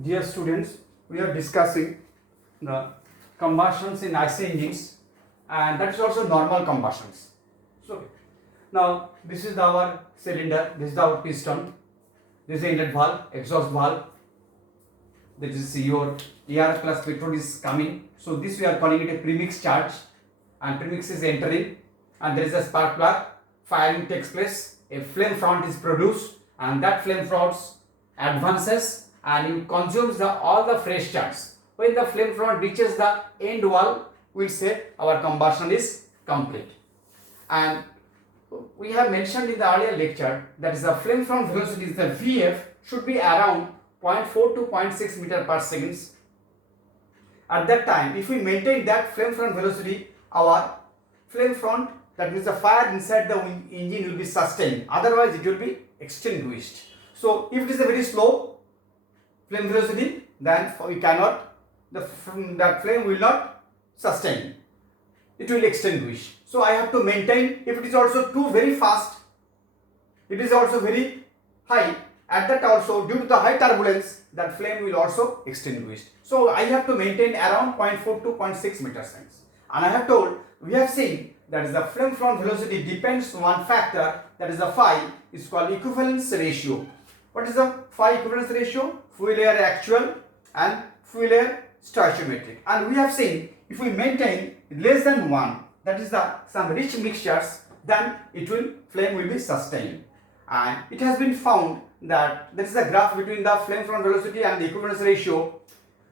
Dear students, we are discussing the combustions in IC engines, and that is also normal combustions. So now this is our cylinder, this is our piston, this is the inlet valve, exhaust valve, that is your air plus petrol is coming. So this we are calling it a premix charge, and premix is entering, and there is a spark plug, firing takes place, a flame front is produced, and that flame front advances and it consumes all the fresh charge. When the flame front reaches the end wall, we say our combustion is complete. And we have mentioned in the earlier lecture that is the flame front velocity, the Vf, should be around 0.4 to 0.6 meter per second. At that time, if we maintain that flame front velocity, our flame front, that means the fire inside the engine, will be sustained. Otherwise, it will be extinguished. So, if it is a very slow flame velocity, then we cannot, that flame will not sustain. It will extinguish. So, I have to maintain. If it is also too very fast, it is also very high. At that also, due to the high turbulence, that flame will also extinguish. So, I have to maintain around 0.4 to 0.6 meter seconds. And I have told, we have seen that is the flame front velocity depends on one factor, that is the phi, is called equivalence ratio. What is the phi equivalence ratio? Fuel air actual and fuel air stoichiometric. And we have seen if we maintain less than 1, that is some rich mixtures, then flame will be sustained. And it has been found that there is a graph between the flame front velocity and the equivalence ratio.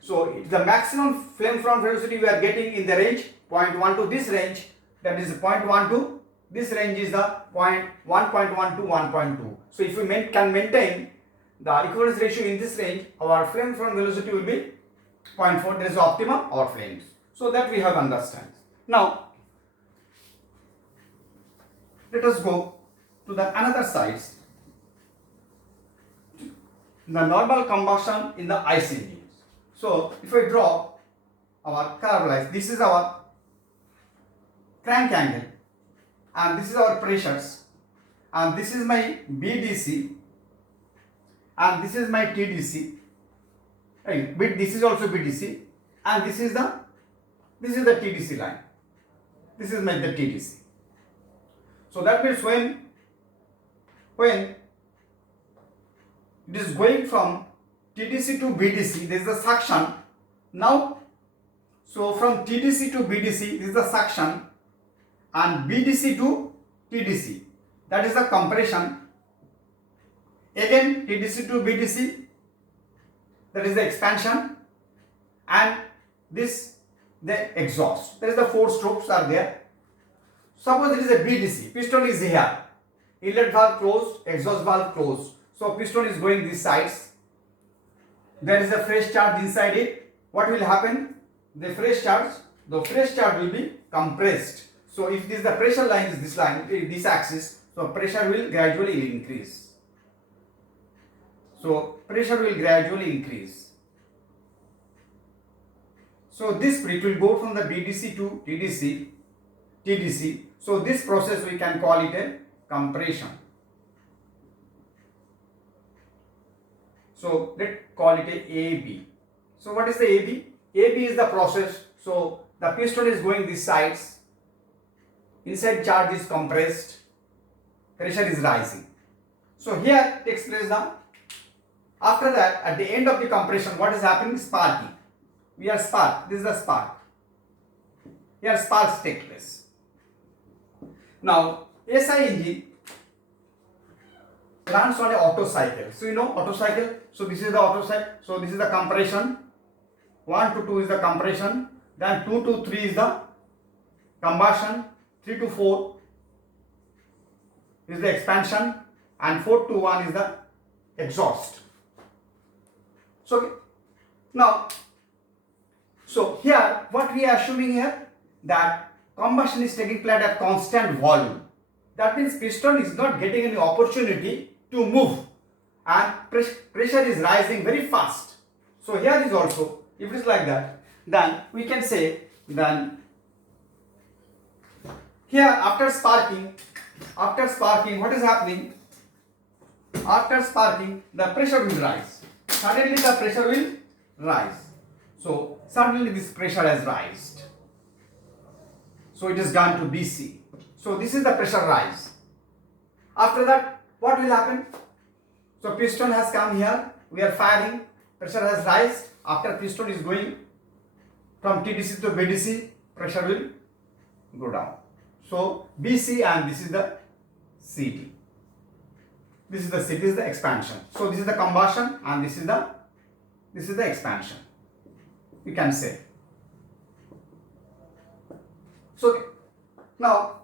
So the maximum flame front velocity we are getting in the range 0.1 to this range, that is 0.1 to this range is the 1.1 to 1.2. So if we can maintain the equivalence ratio in this range, our flame front velocity will be 0.4. That is optimum our flames. So that we have understand. Now let us go to the another side. The normal combustion in the IC engines. So if I draw our curve lines, this is our crank angle, and this is our pressures, and this is my BDC, and this is my TDC, and this is also BDC, and this is the TDC line. This is the TDC. So that means when it is going from TDC to BDC, there is a suction. Now, so from TDC to BDC, this is the suction, and BDC to TDC, that is the compression. Again, TDC to BDC, that is the expansion, and this the exhaust. There is the 4 strokes are there. Suppose it is a BDC, piston is here, inlet valve closed, exhaust valve closed. So piston is going these sides. There is a fresh charge inside it. What will happen? The fresh charge will be compressed. So if this the pressure line is this line, this axis, so pressure will gradually increase. So pressure will gradually increase. So this it will go from the BDC to TDC. So this process we can call it a compression. So let's call it a AB. So what is the AB? AB is the process. So the piston is going these sides. Inside charge is compressed. Pressure is rising. So here takes place after that, at the end of the compression, what is happening? Sparking. We are spark. This is the spark. Here sparks take place. Now SI engine runs on a Otto cycle. So you know Otto cycle. So this is the Otto cycle. So this is the compression. 1 to 2 is the compression. Then 2 to 3 is the combustion. 3 to 4 is the expansion. And 4 to 1 is the exhaust. So now, so here what we are assuming here, that combustion is taking place at constant volume. That means piston is not getting any opportunity to move, and pressure is rising very fast. So here is also, if it is like that, then we can say, then here after sparking, what is happening? After sparking, the pressure will rise. suddenly the pressure will rise. So suddenly this pressure has risen. So it has gone to BC. So this is the pressure rise. After that, what will happen? So piston has come here. We are firing. Pressure has risen. After piston is going from TDC to BDC, pressure will go down. So BC and this is the CT. This is the CT, is the expansion. So this is the combustion and this is the expansion. You can say. So now,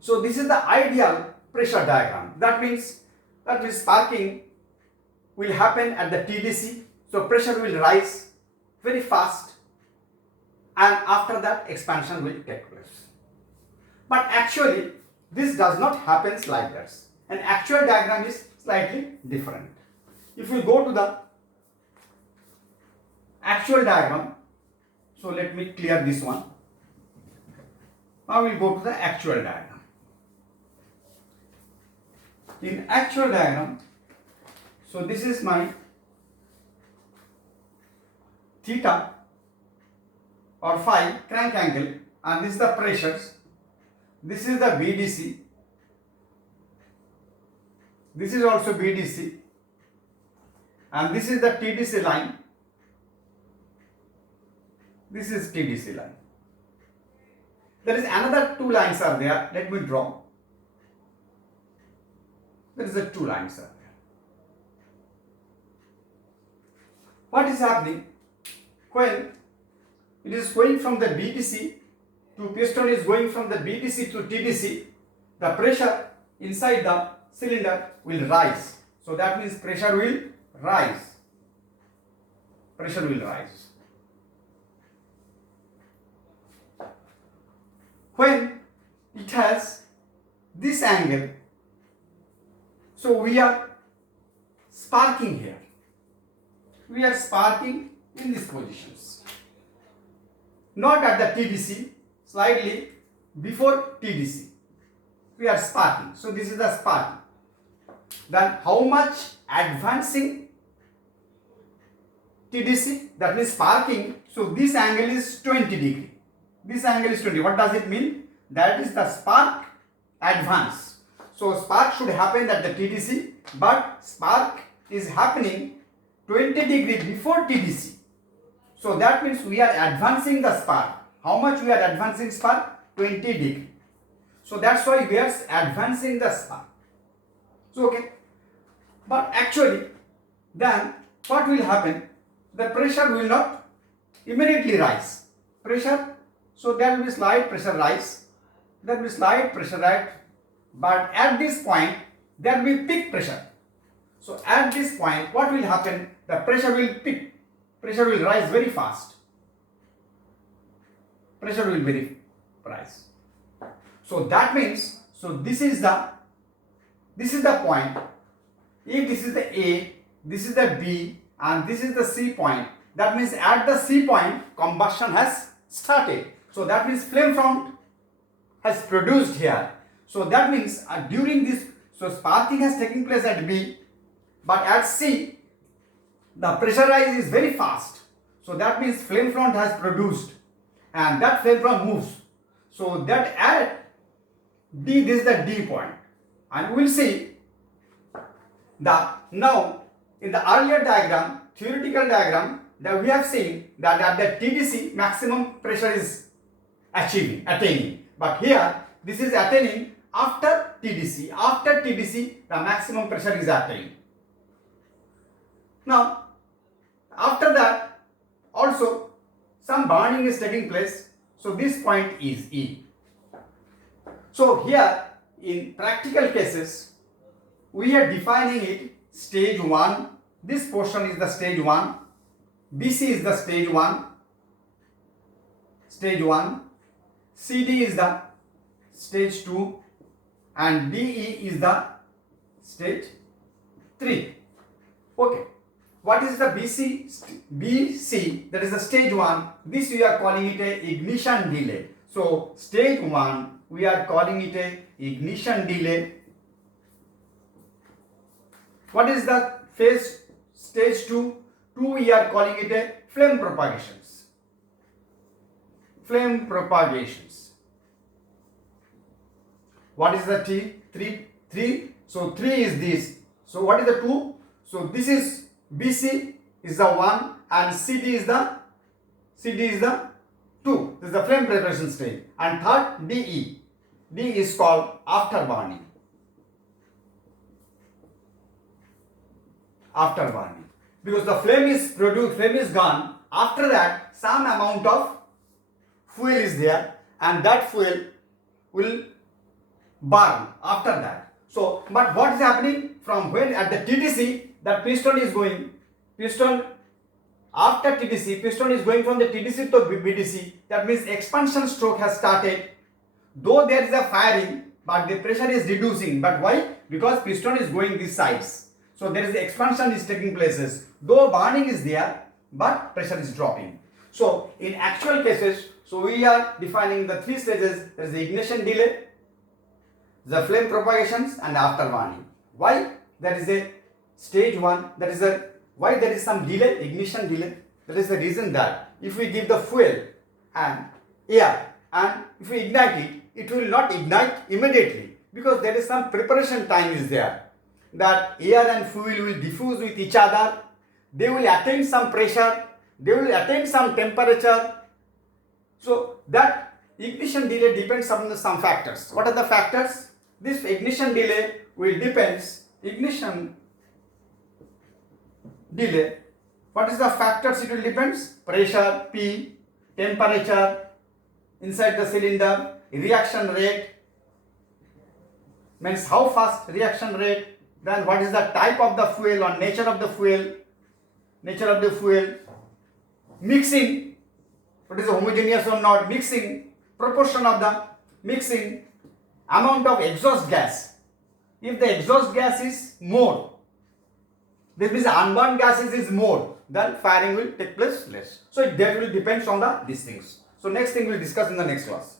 so this is the ideal pressure diagram. That means sparking will happen at the TDC. So pressure will rise very fast, and after that expansion will take place. But actually this does not happen like this. An actual diagram is slightly different. If we go to the actual diagram, so let me clear this one. Now we'll go to the actual diagram. In actual diagram, so this is my theta or phi crank angle, and this is the pressures. This is the BDC. This is also BDC, and this is the TDC line. This is TDC line. There is another two lines are there. Let me draw. There is a two lines are there. What is happening when it is going from the BDC to piston is going from the BDC to TDC? The pressure inside the cylinder will rise. So that means pressure will rise. Pressure will rise. When it has this angle, so we are sparking here. We are sparking in these positions. Not at the TDC, slightly before TDC. We are sparking. So this is the sparking. Then how much advancing TDC? That means sparking. So this angle is 20 degree. This angle is 20. What does it mean? That is the spark advance. So spark should happen at the TDC, but spark is happening 20 degree before TDC. So that means we are advancing the spark. How much we are advancing spark? 20 degree. So that's why we are advancing the spark. So okay. But actually, then what will happen? The pressure will not immediately rise. Pressure, so there will be slight pressure rise. There will be slight pressure rise. But at this point, there will be peak pressure. So at this point, what will happen? The pressure will peak. Pressure will rise very fast. Pressure will very rise. So that means, so this is the point. If this is the A, this is the B, and this is the C point, that means at the C point, combustion has started. So that means flame front has produced here. So that means during this, so sparking has taken place at B, but at C, the pressure rise is very fast. So that means flame front has produced, and that flame front moves. So that at D, this is the D point, and we will see that now in the earlier diagram, theoretical diagram, that we have seen that at the TDC maximum pressure is attaining, but here this is attaining after TDC. After TDC, the maximum pressure is attaining. Now, after that, also some burning is taking place. So this point is E. So here in practical cases, we are defining it stage 1. This portion is the stage 1. BC is the stage 1. Stage 1. CD is the stage 2. And DE is the stage 3. Okay. What is the BC, that is the stage 1. This we are calling it a ignition delay. So stage 1, we are calling it a ignition delay. What is the phase stage 2? 2 we are calling it a flame propagations. Flame propagations. What is the T? 3. So 3 is this. So what is the 2? So this is BC is the 1 and CD is the 2. This is the flame preparation stage. And third, DE. D is called after burning. After burning. Because the flame is produced, flame is gone. After that, some amount of fuel is there and that fuel will burn after that. So, but what is happening from when at the TDC, the piston is going, after TDC, piston is going from the TDC to BDC. That means expansion stroke has started. Though there is a firing, but the pressure is reducing. But why? Because piston is going these sides. So there is the expansion is taking places. Though burning is there, but pressure is dropping. So in actual cases, so we are defining the 3 stages. There is the ignition delay, the flame propagations, and after burning. Why? There is a stage 1. That is a why there is some delay, ignition delay. That is the reason that if we give the fuel and air and if we ignite it, it will not ignite immediately because there is some preparation time is there. That air and fuel will diffuse with each other. They will attain some pressure. They will attain some temperature. So that ignition delay depends on some factors. What are the factors? This ignition delay will depends. Ignition delay. What is the factors it will depends? Pressure P, temperature inside the cylinder, reaction rate, means how fast reaction rate, then what is the type of the fuel or nature of the fuel, mixing, what is the homogeneous or not, mixing, proportion of the mixing, amount of exhaust gas. If the exhaust gas is more, this means unburned gases is more, then firing will take place less. So that will depends on these things. So next thing we will discuss in the next class.